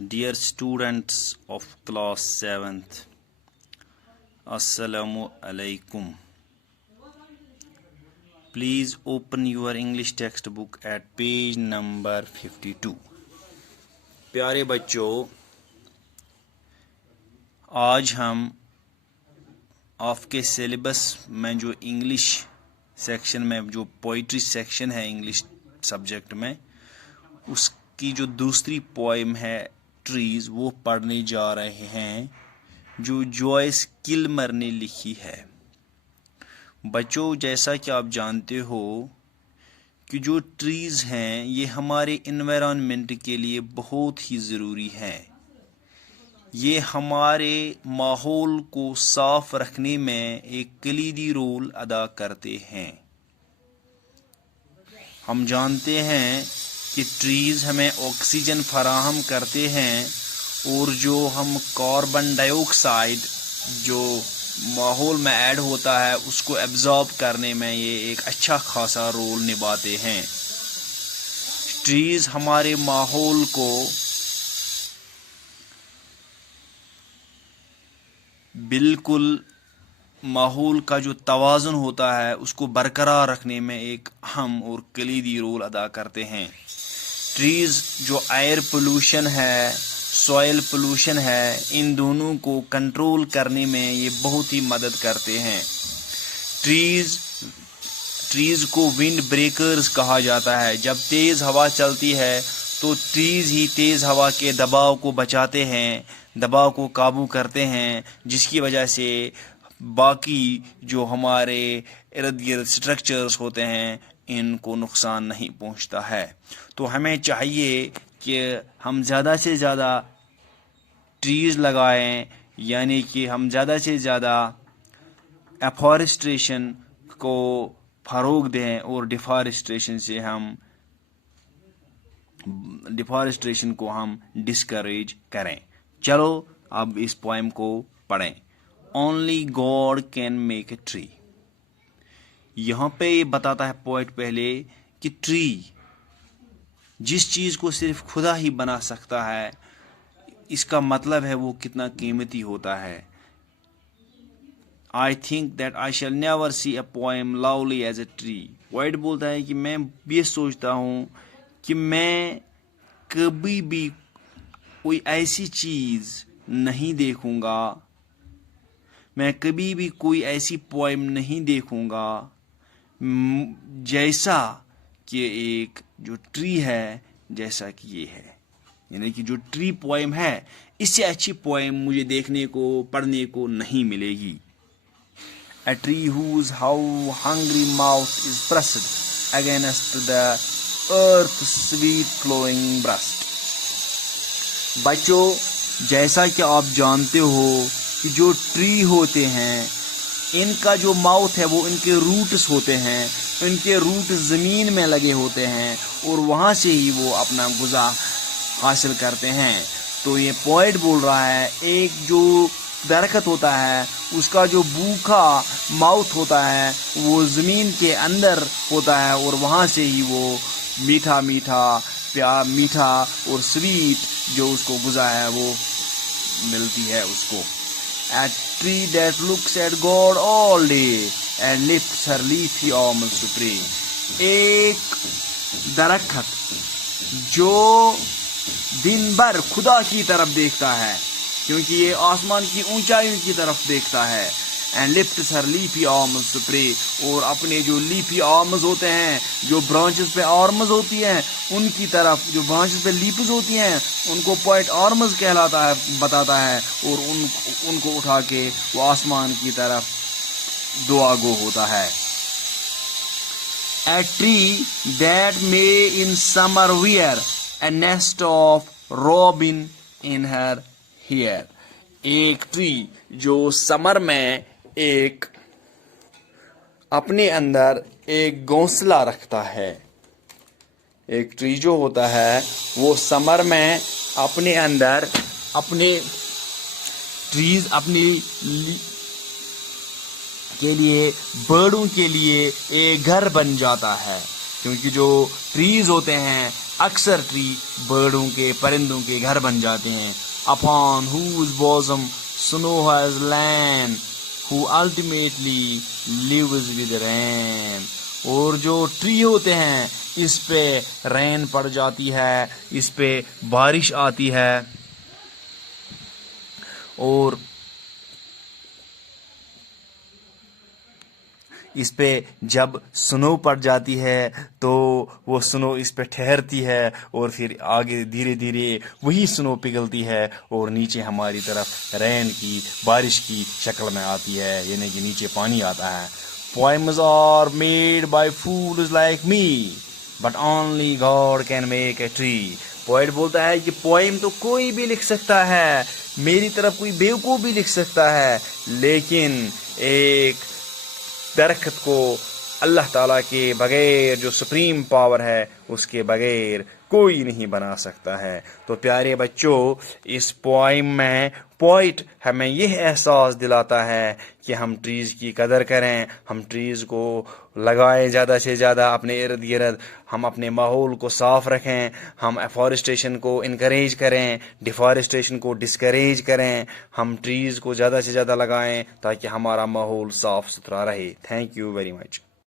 Dear students of class 7th, Assalamu alaikum. Please open your English textbook at page number 52. प्यारे बच्चों, आज हम आपके सिलेबस में जो इंग्लिश सेक्शन में जो पोइट्री सेक्शन है इंग्लिश सब्जेक्ट में, उसकी जो दूसरी पोएम है ट्रीज वो पढ़ने जा रहे हैं, जो जॉयस किलमर ने लिखी है। बच्चों, जैसा कि आप जानते हो कि जो ट्रीज हैं ये हमारे एनवायरनमेंट के लिए बहुत ही ज़रूरी हैं। ये हमारे माहौल को साफ रखने में एक कलीदी रोल अदा करते हैं। हम जानते हैं कि ट्रीज हमें ऑक्सीजन फराहम करते हैं और जो हम कार्बन डाइऑक्साइड जो माहौल में ऐड होता है उसको एब्जॉर्ब करने में ये एक अच्छा खासा रोल निभाते हैं। ट्रीज हमारे माहौल को बिल्कुल माहौल का जो तवाज़ुन होता है उसको बरकरार रखने में एक अहम और कलीदी रोल अदा करते हैं। ट्रीज जो एयर पोल्यूशन है, सॉइल पोल्यूशन है, इन दोनों को कंट्रोल करने में ये बहुत ही मदद करते हैं। ट्रीज को विंड ब्रेकर्स कहा जाता है। जब तेज़ हवा चलती है तो ट्रीज ही तेज़ हवा के दबाव को बचाते हैं, दबाव को काबू करते हैं, जिसकी वजह से बाकी जो हमारे इर्द गिर्द स्ट्रक्चर्स होते हैं इनको नुकसान नहीं पहुंचता है। तो हमें चाहिए कि हम ज़्यादा से ज़्यादा ट्रीज़ लगाएं, यानी कि हम ज़्यादा से ज़्यादा एफॉरेस्ट्रेशन को फ़रोग़ दें और डिफॉरेस्ट्रेशन को हम डिस्करेज करें। चलो अब इस पोएम को पढ़ें। Only God can make a tree. यहाँ पे ये बताता है पोएट पहले कि ट्री, जिस चीज़ को सिर्फ खुदा ही बना सकता है, इसका मतलब है वो कितना कीमती होता है। I think that I shall never see a poem lovely as a tree. Poet बोलता है कि मैं ये सोचता हूँ कि मैं कभी भी कोई ऐसी चीज़ नहीं देखूँगा, मैं कभी भी कोई ऐसी पोएम नहीं देखूँगा जैसा कि एक जो ट्री है, जैसा कि ये है। यानी कि जो ट्री पोएम है, इससे अच्छी पोएम मुझे देखने को पढ़ने को नहीं मिलेगी। A tree whose how hungry mouth is pressed against the earth's sweet flowing breast। बच्चों, जैसा कि आप जानते हो कि जो ट्री होते हैं इनका जो माउथ है वो इनके रूट्स होते हैं, इनके रूट ज़मीन में लगे होते हैं और वहाँ से ही वो अपना गुज़ा हासिल करते हैं। तो ये पोएट बोल रहा है एक जो दरख्त होता है उसका जो भूखा माउथ होता है वो ज़मीन के अंदर होता है और वहाँ से ही वो मीठा मीठा और स्वीट जो उसको गुज़ा है वो मिलती है उसको। A tree that looks at God all day and lifts her leafy arms to pray। एक दरख्त जो दिन भर खुदा की तरफ देखता है, क्योंकि ये आसमान की ऊंचाइयों की तरफ देखता है, and lifts her leafy arms to pray, और अपने जो लीफी आर्म्स होते हैं, जो ब्रांचेस पे आर्म्स होती हैं, उनकी तरफ, जो ब्रांचेस पे लीफ्स होती हैं उनको पोएट आर्म्स कहलाता है, बताता है, और उनको उठा के वो आसमान की तरफ दुआ गो होता है। A tree that may in summer wear a nest of robin in her hair। एक ट्री जो समर में एक अपने अंदर एक घोंसला रखता है। एक ट्री जो होता है वो समर में अपने अंदर अपने के लिए बर्डों के लिए एक घर बन जाता है, क्योंकि जो ट्रीज होते हैं اکثر ٹری برڈوں کے پرندوں کے گھر بن جاتے ہیں. upon whose bosom snow has land, who ultimately lives with rain. اور جو ٹری ہوتے ہیں اس پہ رین پڑ جاتی ہے, اس پہ بارش آتی ہے, اور اس پہ جب سنو پڑ جاتی ہے تو وہ سنو اس پہ ٹھہرتی ہے اور پھر آگے دھیرے دھیرے وہی سنو پگھلتی ہے اور نیچے ہماری طرف رین کی بارش کی شکل میں آتی ہے, یعنی کہ نیچے پانی آتا ہے. Poems are made by fools like me, but only God can make a tree. Poet بولتا ہے کہ پوئم تو کوئی بھی لکھ سکتا ہے, میری طرف کوئی بیوقوف بھی لکھ سکتا ہے, لیکن ایک درخت کو اللہ تعالیٰ کے بغیر, جو سپریم پاور ہے اس کے بغیر کوئی نہیں بنا سکتا ہے. تو پیارے بچوں, اس پوائم میں پوئٹ ہمیں یہ احساس دلاتا ہے کہ ہم ٹریز کی قدر کریں, ہم ٹریز کو لگائیں زیادہ سے زیادہ اپنے ارد گرد, ہم اپنے ماحول کو صاف رکھیں, ہم ایفارسٹیشن کو انکریج کریں, ڈیفارسٹیشن کو ڈسکریج کریں, ہم ٹریز کو زیادہ سے زیادہ لگائیں تاکہ ہمارا ماحول صاف ستھرا رہے. Thank you very much.